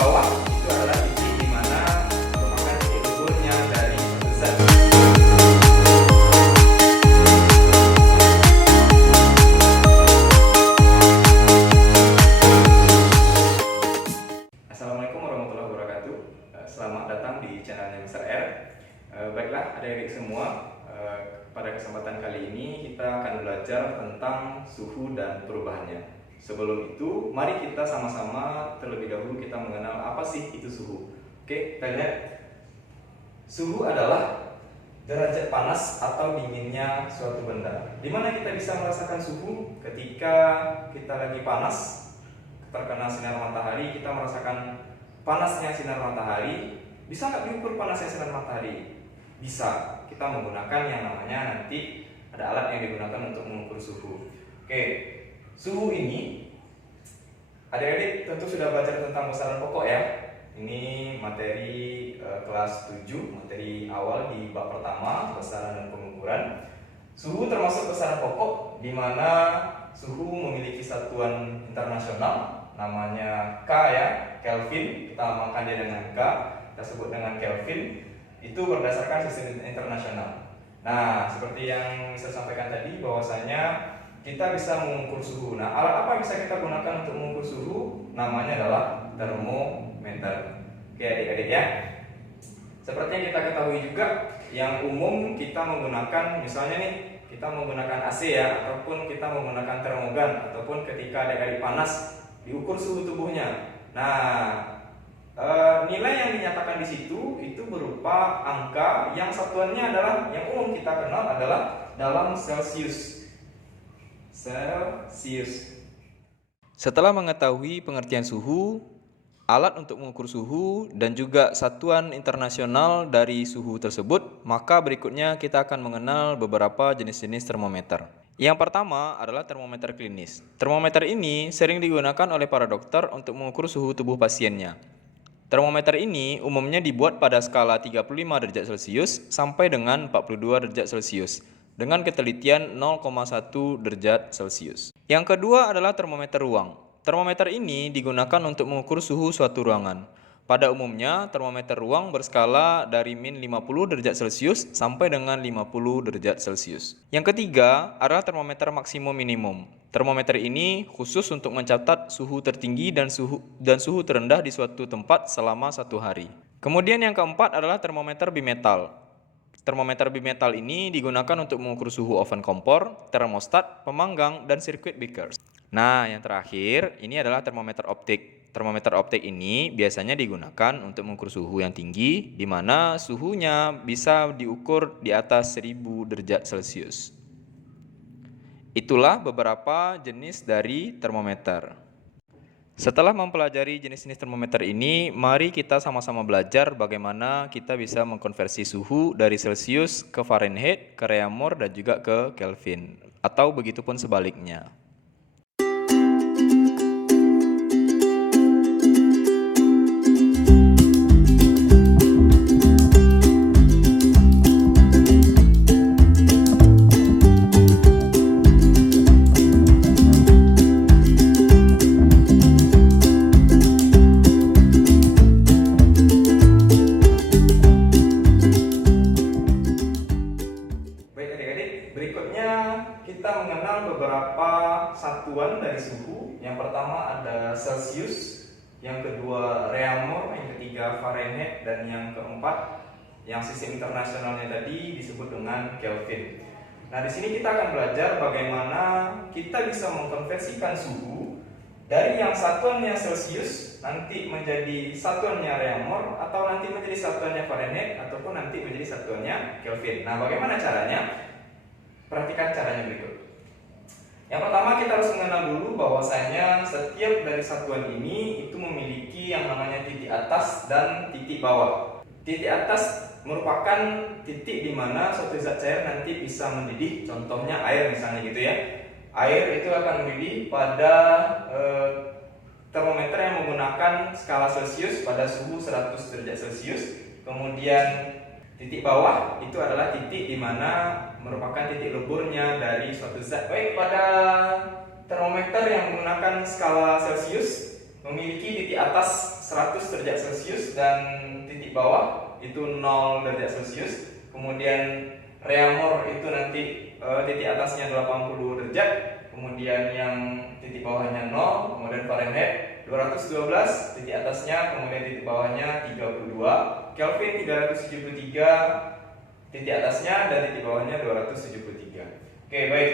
bawah itu adalah titik di mana merupakan titik leburnya dari suatu zat. Assalamualaikum warahmatullahi wabarakatuh. Selamat datang di channelnya Mr. R. Baiklah adik-adik semua, pada kesempatan kali ini kita akan belajar tentang suhu dan perubahannya. Sebelum itu, mari kita sama-sama terlebih dahulu kita mengenal apa sih itu suhu. Oke, kita lihat. Suhu adalah derajat panas atau dinginnya suatu benda. Dimana kita bisa merasakan suhu ketika kita lagi panas, terkena sinar matahari, kita merasakan panasnya sinar matahari. Bisa nggak diukur panasnya sinar matahari? Bisa. Kita menggunakan yang namanya nanti ada alat yang digunakan untuk mengukur suhu. Oke, suhu ini adik-adik tentu sudah belajar tentang besaran pokok ya. Ini materi kelas 7, materi awal di bab pertama, besaran dan pengukuran. Suhu termasuk besaran pokok di mana suhu memiliki satuan internasional namanya K ya, Kelvin. Kita makan dia dengan K, kita sebut dengan Kelvin. Itu berdasarkan sistem internasional. Nah, seperti yang saya sampaikan tadi bahwasanya kita bisa mengukur suhu. Nah, alat apa yang bisa kita gunakan untuk mengukur suhu? Namanya adalah termometer. Oke adik-adik ya. Seperti yang kita ketahui juga, yang umum kita menggunakan misalnya nih, kita menggunakan AC ya, ataupun kita menggunakan termogan, ataupun ketika adik-adik panas diukur suhu tubuhnya. Nah, nilai yang dinyatakan di situ itu berupa angka yang satuannya adalah yang umum kita kenal adalah dalam Celsius. Setelah mengetahui pengertian suhu, alat untuk mengukur suhu dan juga satuan internasional dari suhu tersebut, maka berikutnya kita akan mengenal beberapa jenis-jenis termometer. Yang pertama adalah termometer klinis. Termometer ini sering digunakan oleh para dokter untuk mengukur suhu tubuh pasiennya. Termometer ini umumnya dibuat pada skala 35 derajat Celcius sampai dengan 42 derajat Celcius dengan ketelitian 0,1 derajat Celcius. Yang kedua adalah termometer ruang. Termometer ini digunakan untuk mengukur suhu suatu ruangan. Pada umumnya, termometer ruang berskala dari min 50 derajat Celcius sampai dengan 50 derajat Celcius. Yang ketiga adalah termometer maksimum minimum. Termometer ini khusus untuk mencatat suhu tertinggi dan suhu terendah di suatu tempat selama 1 hari. Kemudian yang keempat adalah termometer bimetal. Termometer bimetal ini digunakan untuk mengukur suhu oven kompor, termostat, pemanggang, dan sirkuit breakers. Nah, yang terakhir ini adalah termometer optik. Termometer optik ini biasanya digunakan untuk mengukur suhu yang tinggi, di mana suhunya bisa diukur di atas 1000 derajat Celcius. Itulah beberapa jenis dari termometer. Setelah mempelajari jenis-jenis termometer ini, mari kita sama-sama belajar bagaimana kita bisa mengkonversi suhu dari Celcius ke Fahrenheit, ke Reaumur, dan juga ke Kelvin, atau begitupun sebaliknya. Kita mengenal beberapa satuan dari suhu. Yang pertama ada Celsius, yang kedua Reaumur, yang ketiga Fahrenheit, dan yang keempat yang sistem internasionalnya tadi disebut dengan Kelvin. Nah, di sini kita akan belajar bagaimana kita bisa mengkonversikan suhu dari yang satuannya Celsius nanti menjadi satuannya Reaumur, atau nanti menjadi satuannya Fahrenheit, ataupun nanti menjadi satuannya Kelvin. Nah, bagaimana caranya? Perhatikan caranya berikut. Yang pertama, kita harus mengenal dulu bahwasanya setiap dari satuan ini itu memiliki yang namanya titik atas dan titik bawah. Titik atas merupakan titik di mana suatu zat cair nanti bisa mendidih, contohnya air misalnya gitu ya. Air itu akan mendidih pada termometer yang menggunakan skala Celcius pada suhu 100 derajat Celcius. Kemudian titik bawah itu adalah titik di mana merupakan titik leburnya dari suatu zat. Baik, pada termometer yang menggunakan skala Celcius memiliki titik atas 100 derajat Celcius dan titik bawah itu 0 derajat Celcius. Kemudian reamur itu nanti titik atasnya 80 derajat, kemudian yang titik bawahnya 0, kemudian Fahrenheit 212, titik atasnya, kemudian titik bawahnya 32, Kelvin 373, titik atasnya dan titik bawahnya 273. Oke, baik.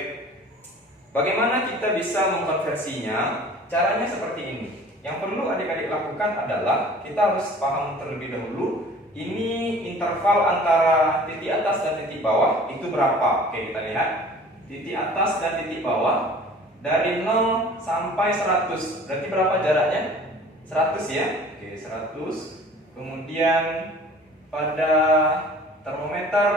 Bagaimana kita bisa mengkonversinya? Caranya seperti ini. Yang perlu adik-adik lakukan adalah kita harus paham terlebih dahulu ini interval antara titik atas dan titik bawah itu berapa. Oke, kita lihat titik atas dan titik bawah dari 0 sampai 100. Berarti berapa jaraknya? 100 ya. Oke, 100. Kemudian pada termometer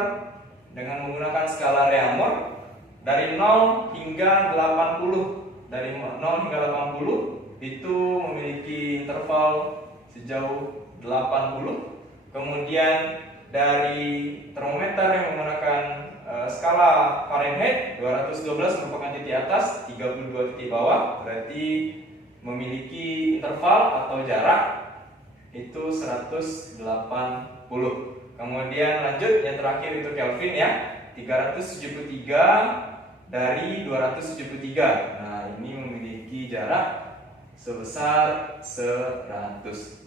dengan menggunakan skala reamur dari 0 hingga 80. Dari 0 hingga 80 itu memiliki interval sejauh 80. Kemudian dari termometer yang menggunakan skala Fahrenheit 212 merupakan titik atas, 32 titik bawah, berarti memiliki interval atau jarak itu 180. Kemudian lanjut yang terakhir itu Kelvin ya, 373 dari 273. Nah, ini memiliki jarak sebesar 100.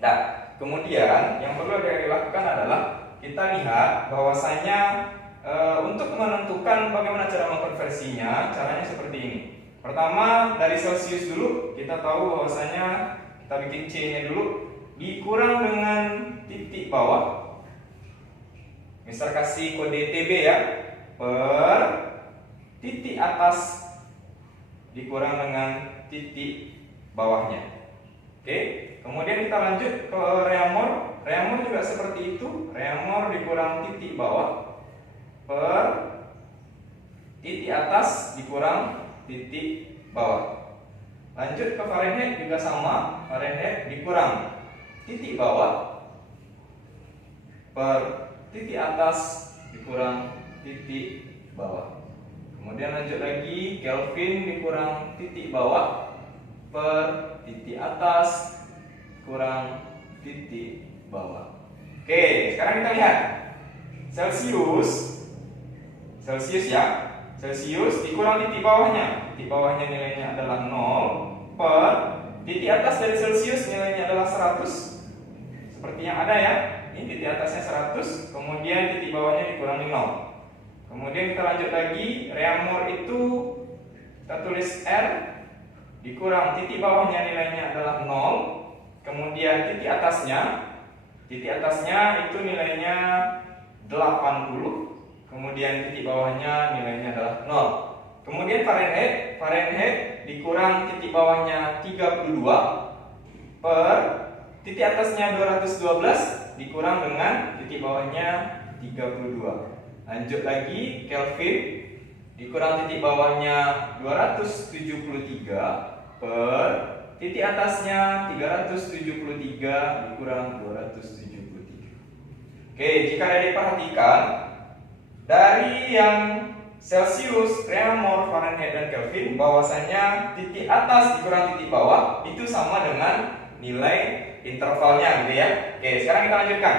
Nah, kemudian yang perlu dilakukan adalah kita lihat bahwasanya untuk menentukan bagaimana cara mengkonversinya, caranya seperti ini. Pertama dari Celsius dulu, kita tahu bahwasanya kita bikin C-nya dulu dikurang dengan titik bawah. Misal kasih kode TB ya, per titik atas dikurang dengan titik bawahnya. Oke, kemudian kita lanjut ke reamur. Reamur juga seperti itu. Reamur dikurang titik bawah per titik atas dikurang titik bawah. Lanjut ke Fahrenheit juga sama. Fahrenheit dikurang titik bawah per titik atas dikurang titik bawah. Kemudian lanjut lagi, Kelvin dikurang titik bawah per titik atas kurang titik bawah. Oke, sekarang kita lihat Celsius ya. Celsius dikurang titik bawahnya. Titik bawahnya nilainya adalah 0 per titik atas dari Celsius nilainya adalah 100. Seperti yang ada ya. Ini titik atasnya 100, kemudian titik bawahnya dikurangi 0. Kemudian kita lanjut lagi, reamur itu kita tulis R dikurang titik bawahnya nilainya adalah 0. Kemudian titik atasnya itu nilainya 80. Kemudian titik bawahnya nilainya adalah 0. Kemudian Fahrenheit dikurang titik bawahnya 32 per titik atasnya 212 dikurang dengan titik bawahnya 32. Lanjut lagi, Kelvin dikurang titik bawahnya 273 per titik atasnya 373 dikurang 273. Oke, jika ada diperhatikan dari yang Celsius, reamur, Fahrenheit dan Kelvin, bahwasanya titik atas dikurang titik bawah itu sama dengan nilai intervalnya gitu ya. Oke, sekarang kita lanjutkan.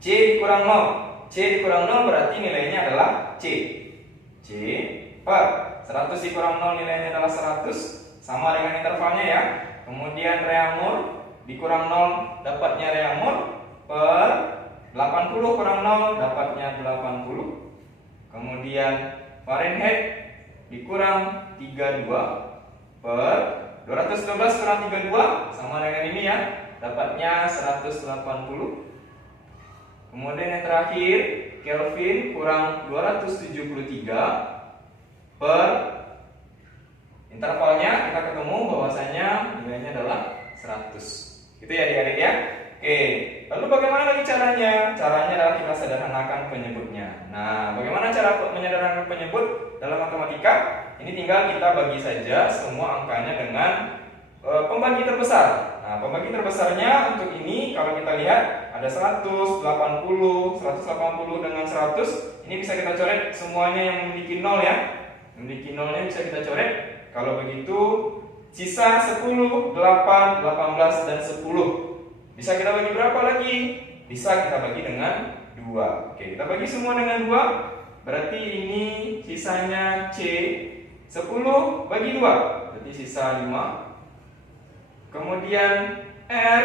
C dikurang 0. C dikurang 0 berarti nilainya adalah C. C per 100 dikurang 0 nilainya adalah 100, sama dengan intervalnya ya. Kemudian reamur dikurang 0 dapatnya reamur per 80 kurang 0 dapatnya 80. Kemudian Fahrenheit dikurang 32 per 212 kurang 32 sama dengan ini ya, dapatnya 180. Kemudian yang terakhir, Kelvin kurang 273 per intervalnya kita ketemu bahwasanya nilainya adalah 100. Gitu ya adik-adik ya. Oke, lalu bagaimana lagi caranya? Caranya adalah kita sederhanakan penyebutnya. Nah, bagaimana cara menyederhanakan penyebut dalam matematika? Ini tinggal kita bagi saja semua angkanya dengan pembagi terbesar. Nah, pembagi terbesarnya untuk ini kalau kita lihat ada 100, 80, 180 dengan 100. Ini bisa kita coret semuanya yang memiliki 0 ya. Memiliki 0-nya bisa kita coret. Kalau begitu Sisa 10, 8, 18, dan 10. Bisa kita bagi berapa lagi? Bisa kita bagi dengan 2. Oke, kita bagi semua dengan 2. Berarti ini sisanya C. 10 bagi 2, berarti sisa 5. Kemudian R,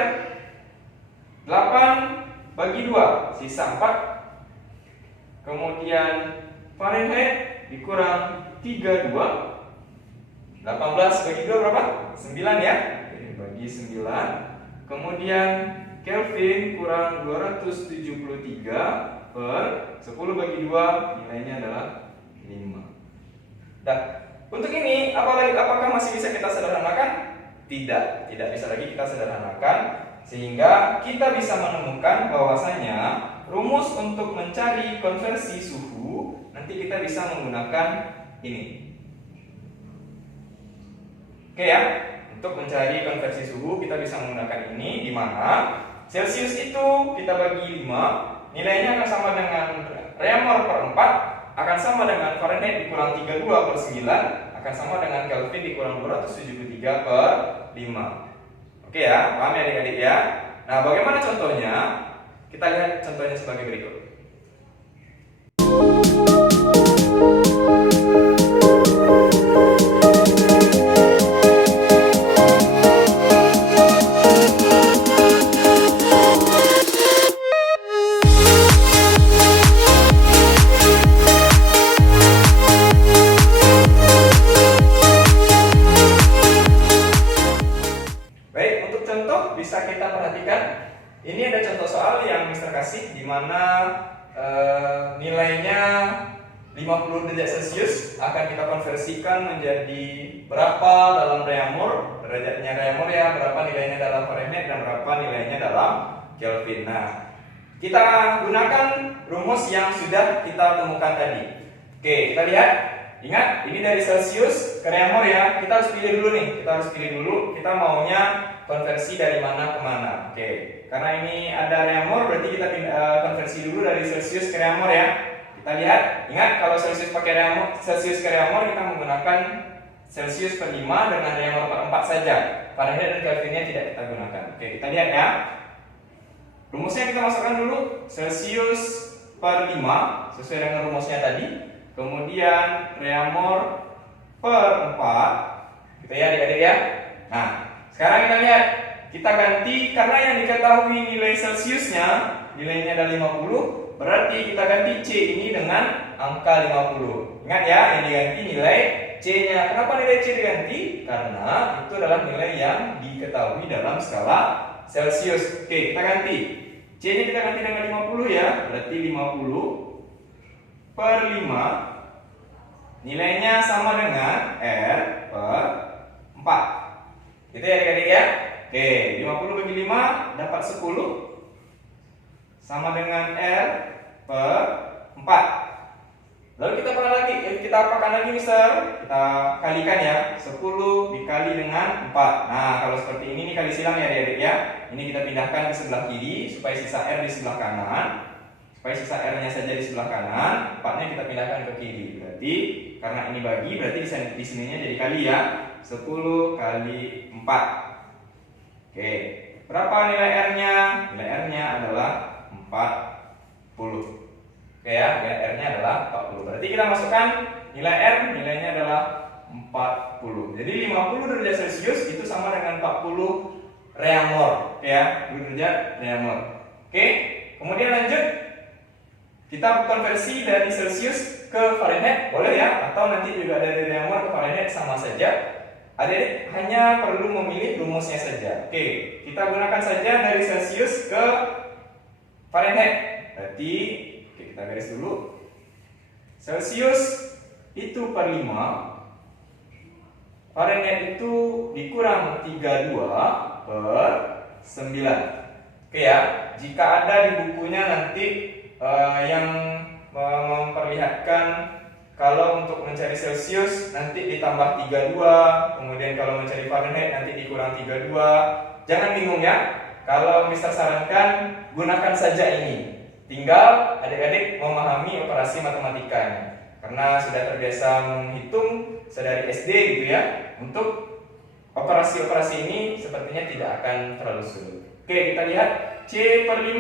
8 bagi 2, sisa 4. Kemudian Fahrenheit dikurang 32. 18 bagi 2 berapa? 9 ya. Oke, bagi 9. Kemudian Kelvin kurang 273 per 10 bagi 2, nilainya adalah 5. Nah, untuk ini apakah masih bisa kita sederhanakan? Tidak bisa lagi kita sederhanakan, sehingga kita bisa menemukan bahwasanya rumus untuk mencari konversi suhu nanti kita bisa menggunakan ini. Oke ya, untuk mencari konversi suhu kita bisa menggunakan ini, di mana Celcius itu kita bagi 5, nilainya akan sama dengan Reaumur per 4, akan sama dengan Fahrenheit dikurang 32 per 9, akan sama dengan Kelvin dikurang 273 per 5. Oke ya, paham ya adik-adik ya? Nah, bagaimana contohnya? Kita lihat contohnya sebagai berikut. Bisa kita perhatikan, ini ada contoh soal yang Mister kasih di mana nilainya 50 derajat Celcius akan kita konversikan menjadi berapa dalam Reaumur, derajatnya Reaumur ya, berapa nilainya dalam Fahrenheit dan berapa nilainya dalam Kelvin. Nah, kita gunakan rumus yang sudah kita temukan tadi. Oke, kita lihat. Ingat, ini dari Celcius ke Reaumur ya. Kita harus pilih dulu nih. Kita maunya konversi dari mana ke mana. Oke, karena ini ada Reaumur, berarti kita konversi dulu dari Celcius ke Reaumur ya. Kita lihat. Ingat, kalau Celcius ke Reaumur kita menggunakan Celcius per 5 dengan Reaumur per 4 saja. Fahrenheit dan Kelvinnya tidak kita gunakan. Oke, kita lihat ya. Rumusnya kita masukkan dulu Celcius per 5 sesuai dengan rumusnya tadi. Kemudian Reaumur per 4. Gitu ya adik-adik ya. Nah, sekarang kita lihat. Kita ganti, karena yang diketahui nilai Celciusnya nilainya ada 50, berarti kita ganti C ini dengan angka 50. Ingat ya, yang diganti nilai C-nya. Kenapa nilai C diganti? Karena itu adalah nilai yang diketahui dalam skala Celcius. Oke, kita ganti. C-nya kita ganti dengan 50 ya. Berarti 50 per 5 nilainya sama dengan R per 4. Gitu ya adik-adik ya. Oke, 50 bagi 5 dapat 10 sama dengan R per 4. Lalu kita apakan lagi Mister? Kita kalikan ya. 10 dikali dengan 4. Nah, kalau seperti ini kali silang ya adik-adik ya. Ini kita pindahkan ke sebelah kiri supaya sisa R di sebelah kanan. Supaya sisa R-nya saja di sebelah kanan, 4-nya kita pindahkan ke kiri. Berarti karena ini bagi, berarti di sininya jadi kali ya. 10 kali 4. Oke, berapa nilai R-nya? Nilai R-nya adalah 40. Oke ya, nilai R-nya adalah 40. Berarti kita masukkan nilai R, nilainya adalah 40. Jadi 50 derajat Celcius itu sama dengan 40 Reaumur. Oke ya, 40 derajat Reaumur. Oke, kemudian lanjut. Kita konversi dari Celcius ke Fahrenheit, boleh ya, atau nanti juga dari Reaumur ke Fahrenheit sama saja. Adik hanya perlu memilih rumusnya saja. Oke, kita gunakan saja dari Celcius ke Fahrenheit. Berarti, oke, kita garis dulu. Celcius itu per 5, Fahrenheit itu dikurang 32 per 9. Oke ya, jika ada di bukunya nanti yang memperlihatkan kalau untuk mencari Celcius nanti ditambah 32, kemudian kalau mencari Fahrenheit nanti dikurang 32. Jangan bingung ya. Kalau Mister sarankan gunakan saja ini. Tinggal adik-adik memahami operasi matematikanya. Karena sudah terbiasa menghitung sedari SD gitu ya. Untuk Operasi-operasi ini sepertinya tidak akan terlalu sulit. Oke, kita lihat C per 5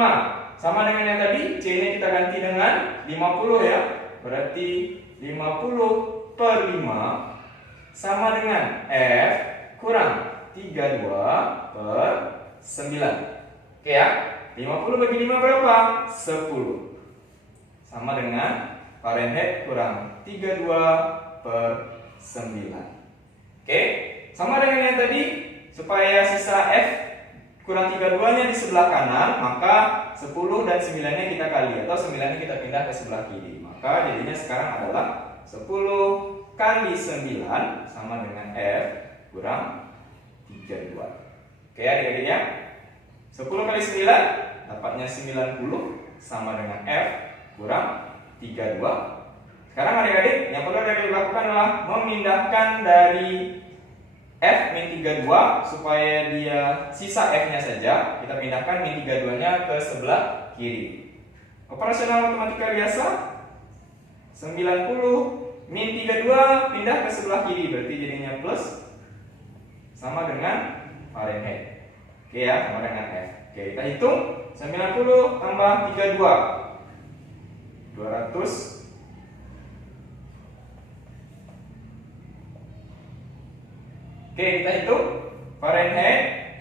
sama dengan yang tadi. C nya kita ganti dengan 50 ya. Berarti 50 per 5 sama dengan F kurang 32 per 9. Oke ya, 50 bagi 5 berapa? 10. Sama dengan Fahrenheit kurang 32 per 9. Oke, sama dengan yang tadi. Supaya sisa F kurang 32-nya di sebelah kanan, maka 10 dan 9-nya kita kali, atau 9-nya kita pindah ke sebelah kiri. Maka jadinya sekarang adalah 10 kali 9 sama dengan F kurang 32. Oke adik-adik ya, 10 kali 9 dapatnya 90 sama dengan F kurang 32. Sekarang adik-adik, yang perlu adik-adik lakukan adalah memindahkan dari F min 32 supaya dia sisa F-nya saja. Kita pindahkan min 32-nya ke sebelah kiri. Operasional matematika biasa, 90 min 32 pindah ke sebelah kiri, berarti jadinya plus sama dengan Fahrenheit. Oke ya, sama dengan F. Oke, kita hitung 90 tambah 32 200. Oke, kita hitung Fahrenheit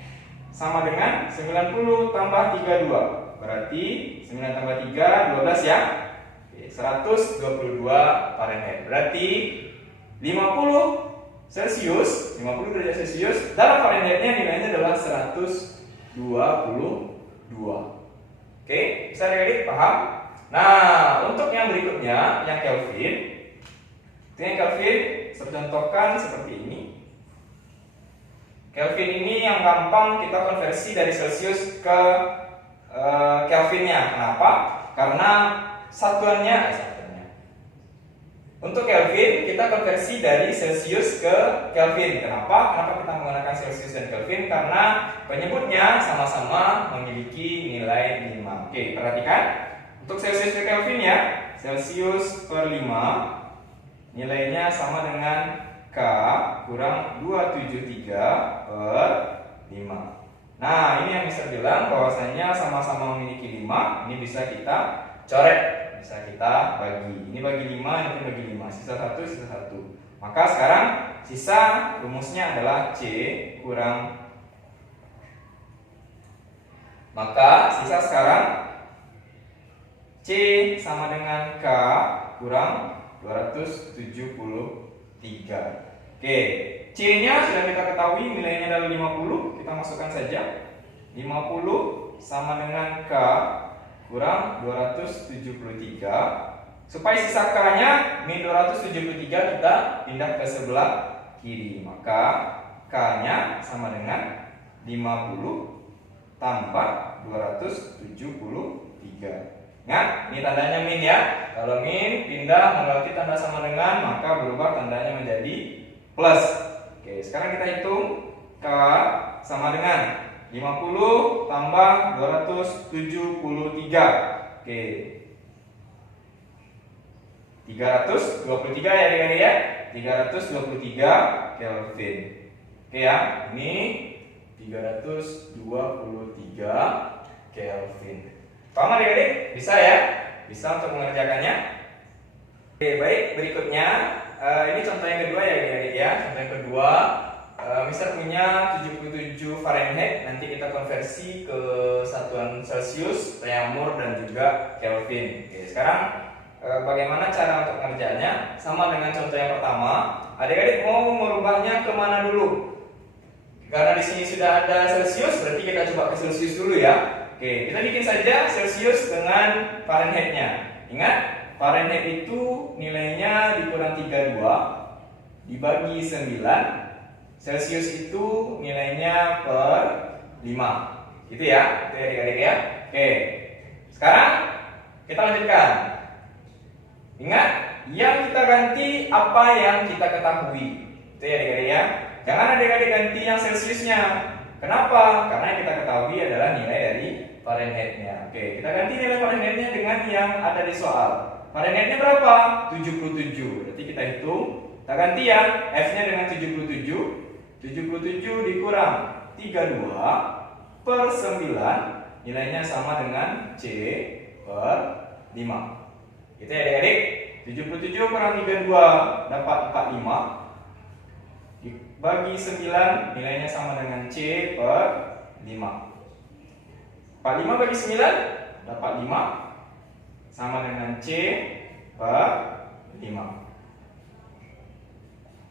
sama dengan 90 tambah 32. Berarti 9 tambah 3 12 ya. Oke, 122 Fahrenheit. Berarti 50 Celsius, 50 derajat Celsius dalam Fahrenheit-nya nilainya adalah 122. Oke, bisa adik-adik paham? Nah, untuk yang berikutnya, yang Kelvin. Yang Kelvin saya contohkan seperti ini. Kelvin ini yang gampang kita konversi dari Celsius ke Kelvinnya. Kenapa? Karena satuannya. Untuk Kelvin kita konversi dari Celsius ke Kelvin. Kenapa? Kenapa kita menggunakan Celsius dan Kelvin? Karena penyebutnya sama-sama memiliki nilai 5. Oke, perhatikan. Untuk Celsius ke Kelvin ya, Celsius per 5 nilainya sama dengan K kurang 273 per 5. Nah, ini yang bisa bilang bahwasanya sama-sama memiliki 5. Ini bisa kita coret, bisa kita bagi. Ini bagi 5, ini bagi 5. Sisa 1, sisa 1. Maka sekarang sisa rumusnya adalah C kurang. Maka sisa sekarang C sama dengan K kurang 273. Oke, C-nya sudah kita ketahui nilainya adalah 50. Kita masukkan saja. 50 sama dengan K kurang 273. Supaya sisa K-nya min 273 kita pindah ke sebelah kiri. Maka K-nya sama dengan 50 tambah 273. Ingat, ini tandanya min ya. Kalau min pindah melewati tanda sama dengan, maka berubah tandanya menjadi plus. Oke, sekarang kita hitung K sama dengan 50 tambah 273. Oke, 323 ya adik-adik ya. 323 Kelvin. Oke ya, ini 323 Kelvin. Paham adik-adik? Bisa ya? Bisa untuk mengerjakannya? Oke, baik, berikutnya ini contoh yang kedua ya adik-adik ya. Contoh yang kedua, Mister punya 77 Fahrenheit. Nanti kita konversi ke satuan Celsius, Reaumur, dan juga Kelvin. Oke, sekarang bagaimana cara untuk mengerjakannya? Sama dengan contoh yang pertama. Adik-adik mau merubahnya kemana dulu? Karena di sini sudah ada Celsius, berarti kita coba ke Celsius dulu ya. Oke, kita bikin saja Celsius dengan Fahrenheit-nya. Ingat, Fahrenheit itu nilainya dikurang 32 dibagi 9. Celsius itu nilainya per 5. Gitu ya, itu ya adik-adik ya. Oke, sekarang kita lanjutkan. Ingat, yang kita ganti apa yang kita ketahui. Itu ya adik-adik ya. Jangan adik-adik ganti yang Celsiusnya. Kenapa? Karena yang kita ketahui adalah nilai dari Fahrenheit-nya. Oke, kita ganti nilai Fahrenheit-nya dengan yang ada di soal. Fahrenheit-nya berapa? 77. Berarti kita hitung. Kita ganti ya F-nya dengan 77. 77 dikurang 32 per 9, nilainya sama dengan C per 5. Gitu ya adik-adik. 77 kurang 32 dapat 45. Bagi 9, nilainya sama dengan C per 5. 45 bagi 9 dapat 5, sama dengan C per 5.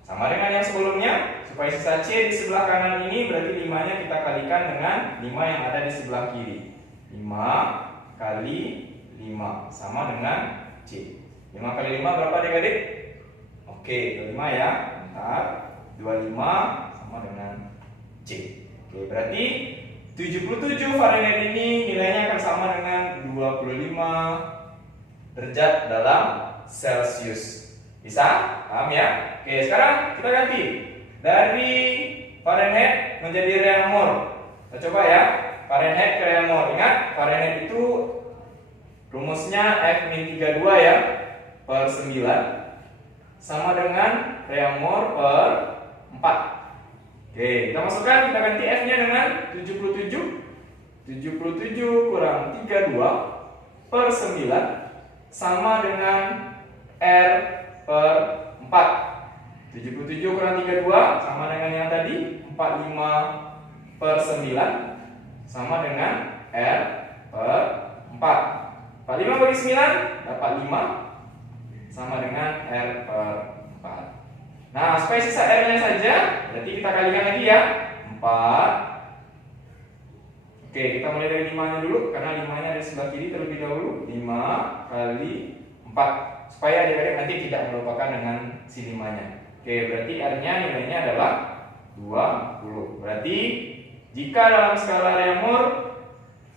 Sama dengan yang sebelumnya. Supaya sisa C di sebelah kanan ini, berarti 5-nya kita kalikan dengan 5 yang ada di sebelah kiri. 5 kali 5 sama dengan C. 5 kali 5 berapa adik-adik? Oke, 25 ya. Bentar. 25 sama dengan C. Oke, berarti 77 Fahrenheit ini nilainya akan sama dengan 25 derajat dalam Celcius. Bisa? Paham ya? Oke, sekarang kita ganti dari Fahrenheit menjadi Reaumur. Kita coba ya, Fahrenheit ke Reaumur. Ingat, Fahrenheit itu rumusnya F-32 ya, per 9 sama dengan Reaumur per 4. Oke, kita masukkan, kita ganti F-nya dengan 77. 77 kurang 32 per 9 sama dengan R per 4. 77 kurang 32 sama dengan yang tadi, 45 per 9 sama dengan R per 4. 45 bagi 9 dapat 5 sama dengan R per 4. Nah, supaya sisa R-nya saja, berarti kita kalikan lagi ya, 4. Oke, kita mulai dari 5-nya dulu, karena 5-nya ada di sebelah kiri terlebih dahulu. 5 kali 4, supaya adik-adik nanti tidak melupakan dengan si 5-nya. Oke, berarti R-nya nilainya adalah 20. Berarti jika dalam skala Reaumur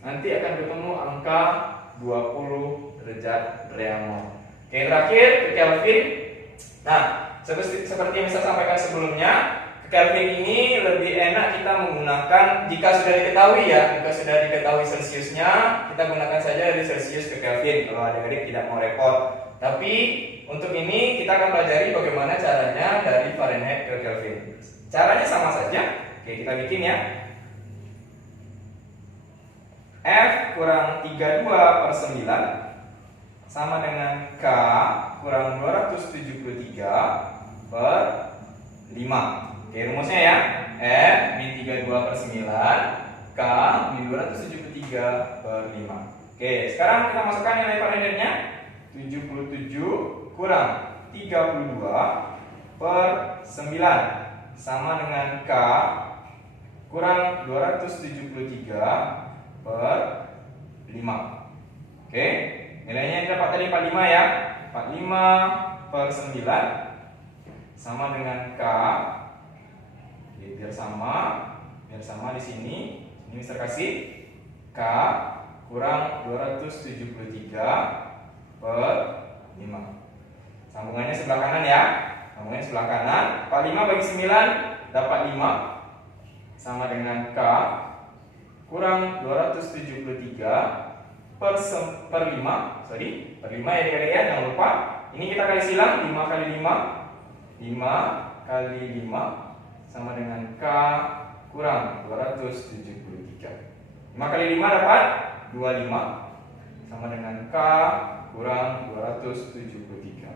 nanti akan ketemu angka 20 derajat Reaumur. Oke, terakhir ke Kelvin. Nah, seperti yang saya sampaikan sebelumnya, ke Kelvin ini lebih enak kita menggunakan jika sudah diketahui ya, jika sudah diketahui Celsiusnya, kita gunakan saja dari Celsius ke Kelvin kalau adik-adik tidak mau repot. Tapi untuk ini kita akan pelajari bagaimana caranya dari Fahrenheit ke Kelvin. Caranya sama saja. Oke, kita bikin ya. F kurang 32 per 9 sama dengan K kurang 273 per 5. Oke, rumusnya ya. F min 32 per 9, K min 273 per 5. Oke, sekarang kita masukkan nilai Fahrenheit-nya. 77 kurang 32 per 9 sama dengan K kurang 273 per 5. Oke, nilainya dapat tadi 45 ya. 45 per 9 sama dengan K. Oke, biar sama di sini. Ini Mister kasih K kurang 273 per 5. Sambungannya sebelah kanan ya. Sambungannya sebelah kanan. 45 bagi 9 dapat 5 sama dengan K kurang 273 per 5. Per 5 ya adik-adik ya, jangan lupa. Ini kita kali silang, 5 kali 5. 5 kali 5 sama dengan K kurang 273. 5 kali 5 dapat 25 sama dengan K kurang 273.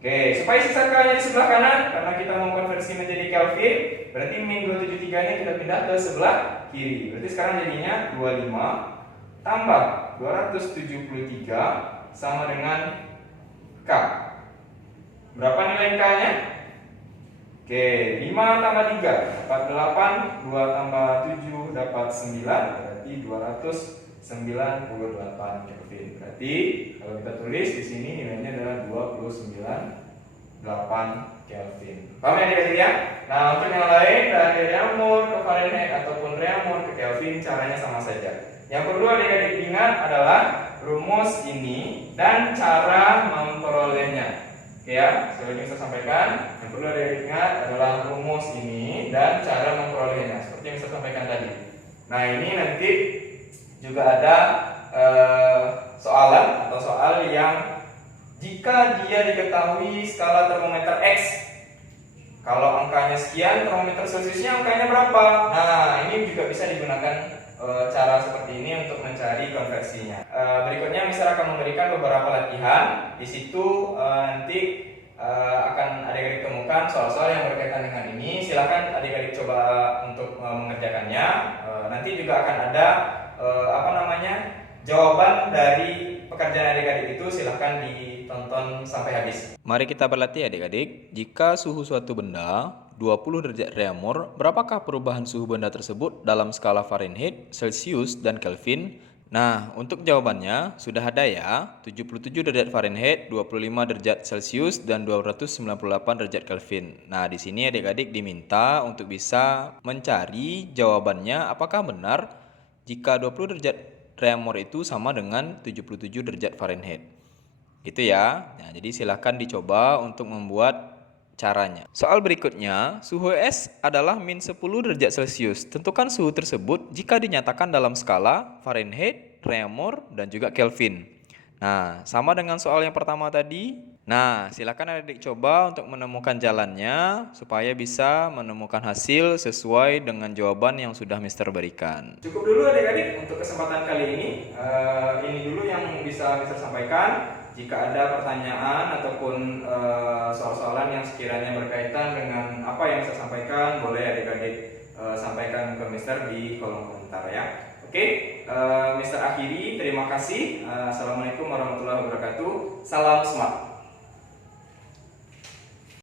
Oke, supaya sisa K-nya di sebelah kanan, karena kita mau konversi menjadi Kelvin, berarti min 273-nya kita pindah ke sebelah kiri. Berarti sekarang jadinya 25 tambah 273 sama dengan K. Berapa nilai K-nya? Oke, 5 tambah 3 dapat 8, 2 tambah 7 dapat 9, berarti 298 Kelvin. Berarti kalau kita tulis di sini nilainya adalah 298 Kelvin. Paham ya adik-adik ya? Nah, untuk yang lain dari Reaumur ke Fahrenheit ataupun Reaumur ke Kelvin caranya sama saja. Yang perlu adik-adik ingat adalah rumus ini dan cara memperolehnya. Oke ya, sekali lagi saya sampaikan, yang perlu adik-adik ingat adalah rumus ini dan cara memperolehnya seperti yang saya sampaikan tadi. Nah, ini nanti juga ada soalan atau soal yang jika dia diketahui skala termometer X Kalau angkanya sekian, termometer Celsiusnya angkanya berapa? Nah, ini juga bisa digunakan cara seperti ini untuk mencari konversinya. Berikutnya Mister akan memberikan beberapa latihan. Di situ nanti akan adik-adik temukan soal-soal yang berkaitan dengan ini. Silakan adik-adik coba untuk mengerjakannya. Nanti juga akan ada jawaban dari pekerjaan adik-adik itu. Silakan ditonton sampai habis. Mari kita berlatih adik-adik. Jika suhu suatu benda 20 derajat Reaumur, berapakah perubahan suhu benda tersebut dalam skala Fahrenheit, Celsius, dan Kelvin? Nah, untuk jawabannya sudah ada ya, 77 derajat Fahrenheit, 25 derajat Celsius, dan 298 derajat Kelvin. Nah, di sini adik-adik diminta untuk bisa mencari jawabannya apakah benar jika 20 derajat Reaumur itu sama dengan 77 derajat Fahrenheit. Gitu ya. Nah, jadi silahkan dicoba untuk membuat caranya. Soal berikutnya, suhu es adalah min 10 derajat Celcius. Tentukan suhu tersebut jika dinyatakan dalam skala Fahrenheit, Reaumur, dan juga Kelvin. Nah, sama dengan soal yang pertama tadi. Nah, silakan adik coba untuk menemukan jalannya supaya bisa menemukan hasil sesuai dengan jawaban yang sudah Mister berikan. Cukup dulu adik-adik untuk kesempatan kali ini. Ini dulu yang bisa Mister sampaikan. Jika ada pertanyaan ataupun soal-soalan yang sekiranya berkaitan dengan apa yang saya sampaikan, boleh adik-adik sampaikan ke Mister di kolom komentar ya. Oke, Mister akhiri. Terima kasih. Assalamualaikum warahmatullahi wabarakatuh. Salam smart.